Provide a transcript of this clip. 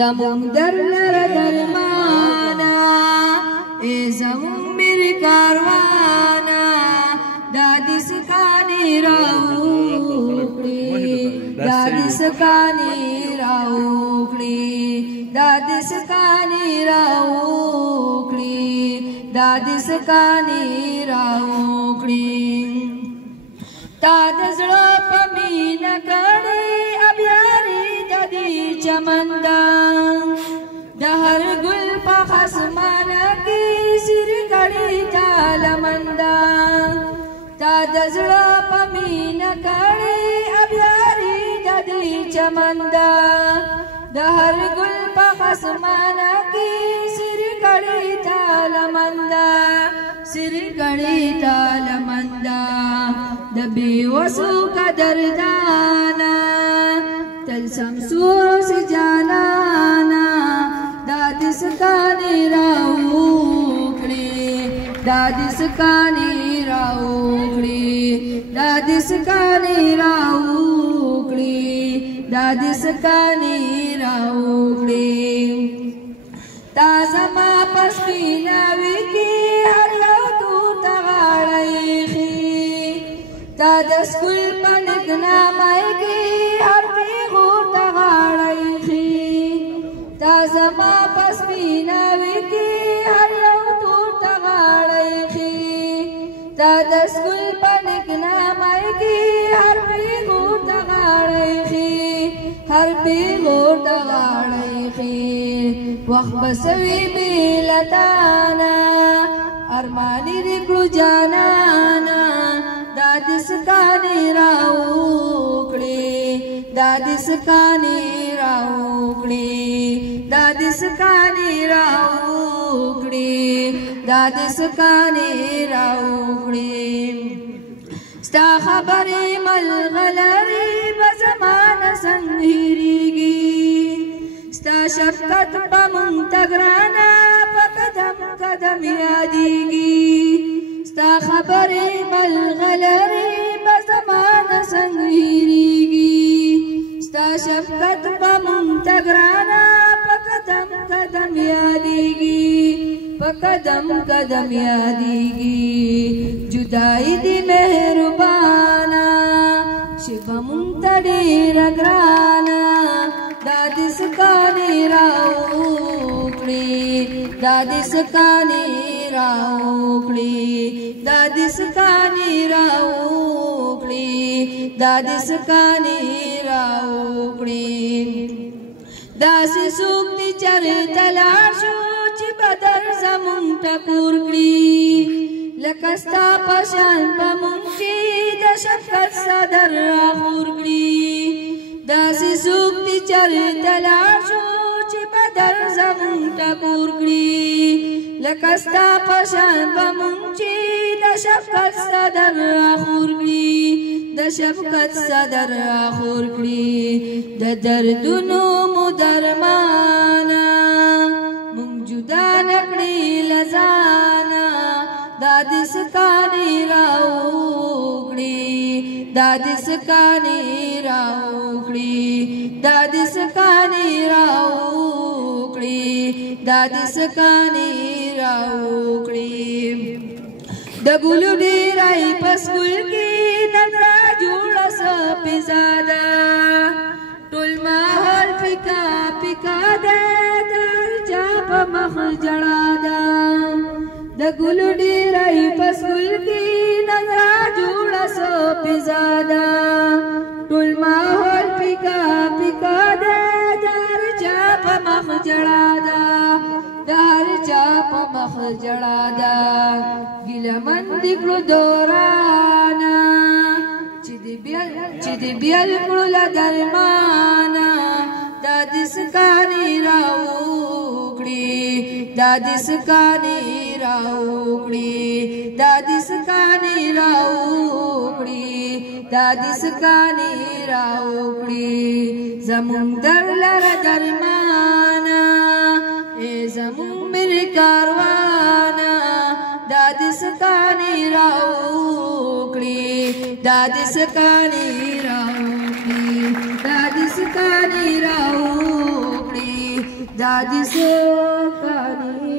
زمون در لر درمانا ای زمون میری کاروانا دادی سکانی راوکلی دادی سکانی راوکلی دادی سکانی راوکلی دادی سکانی راوکلی تا دزړه په مینا کړي ابياري ددي چمندا د هر ګل په خسمانه کې سر کړي تالمندا تا دزړه په مینا کړي ابياري ددي چمندا د هر ګل په خسمانه کې سر کړي تالمندا سر کړي تالمندا دبی وسو قدردانا تل سمسور سی جانانا دادی سکانی راوکلی دادی سکانی راوکلی دادی سکانی راوکلی دادی سکانی راوکلی تازه ما پسپینا ویکی هر یو دور تغاړی تا دسکول پنک نامائی کی ہر پیغور تغاڑی خی تا زما پس بیناوی کی ہر یو دور تغاڑی خی تا دسکول پنک نامائی کی ہر پیغور تغاڑی خی ہر پیغور تغاڑی خی وقت بسوی بیلتانا ارمانی رکلو جانانا دادی سکانی راوکلی دادی سکانی راوکلی دادی سکانی راوکلی دادی سکانی راوکلی ستا خبری ملغلری بزمان سنهیریگی ستا شفقت پا منتگرانا پا قدم قدم یادیگی ستا خبری ملغلری بزمان سنگیریگی ستا شفقت پا منتگرانا پا قدم قدم یادیگی پا قدم قدم یادیگی جدائی دی مہربانا شبا منتڑی رگرانا دادی سکانی راوکلی دادی سکانی راوکلی دادی سکانی راوکلی دادی سکانی راوکلی داسی سوکتی چر تلار شو چی بدر زمون ٹکور کری لکستا پشان پمون کی دا شفقت صدر آخور کری داسی سوکتی چر تلار شو چی بدر زمون ٹکور کری لکستا پشان بمونچی دا شفقت صدر آخور کری دا شفقت صدر آخور کری دا دردونو مدرمانا مونگ جدا نکڑی لزانا دادی سکانی راوکڑی دادی سکانی راوکڑی دادی سکانی راوکڑی دادی سکانی راوکڑی د ګلو ډیرای پسکول کې نظر جوړه سپې زاده ټول مهال پکا پکا ده در چا په مخ جړا ده د ګلو ډیرای پسکول کې نظر جوړه سپې زاده ټول مهال پکا پکا ده در چا په مخ جړا ده دار چاپ مخ جڑا دا گیلا من دکلو دورانا چی دی بیل کلو درمانا دادی سکانی راوکڑی دادی سکانی راوکڑی دادی سکانی راوکڑی دادی سکانی راوکڑی زمون در لر درمانا اے زمون میری کاروانا دادی سکانی راوکڑی دادی سکانی راوکڑی دادی سکانی راوکڑی दादी सकानी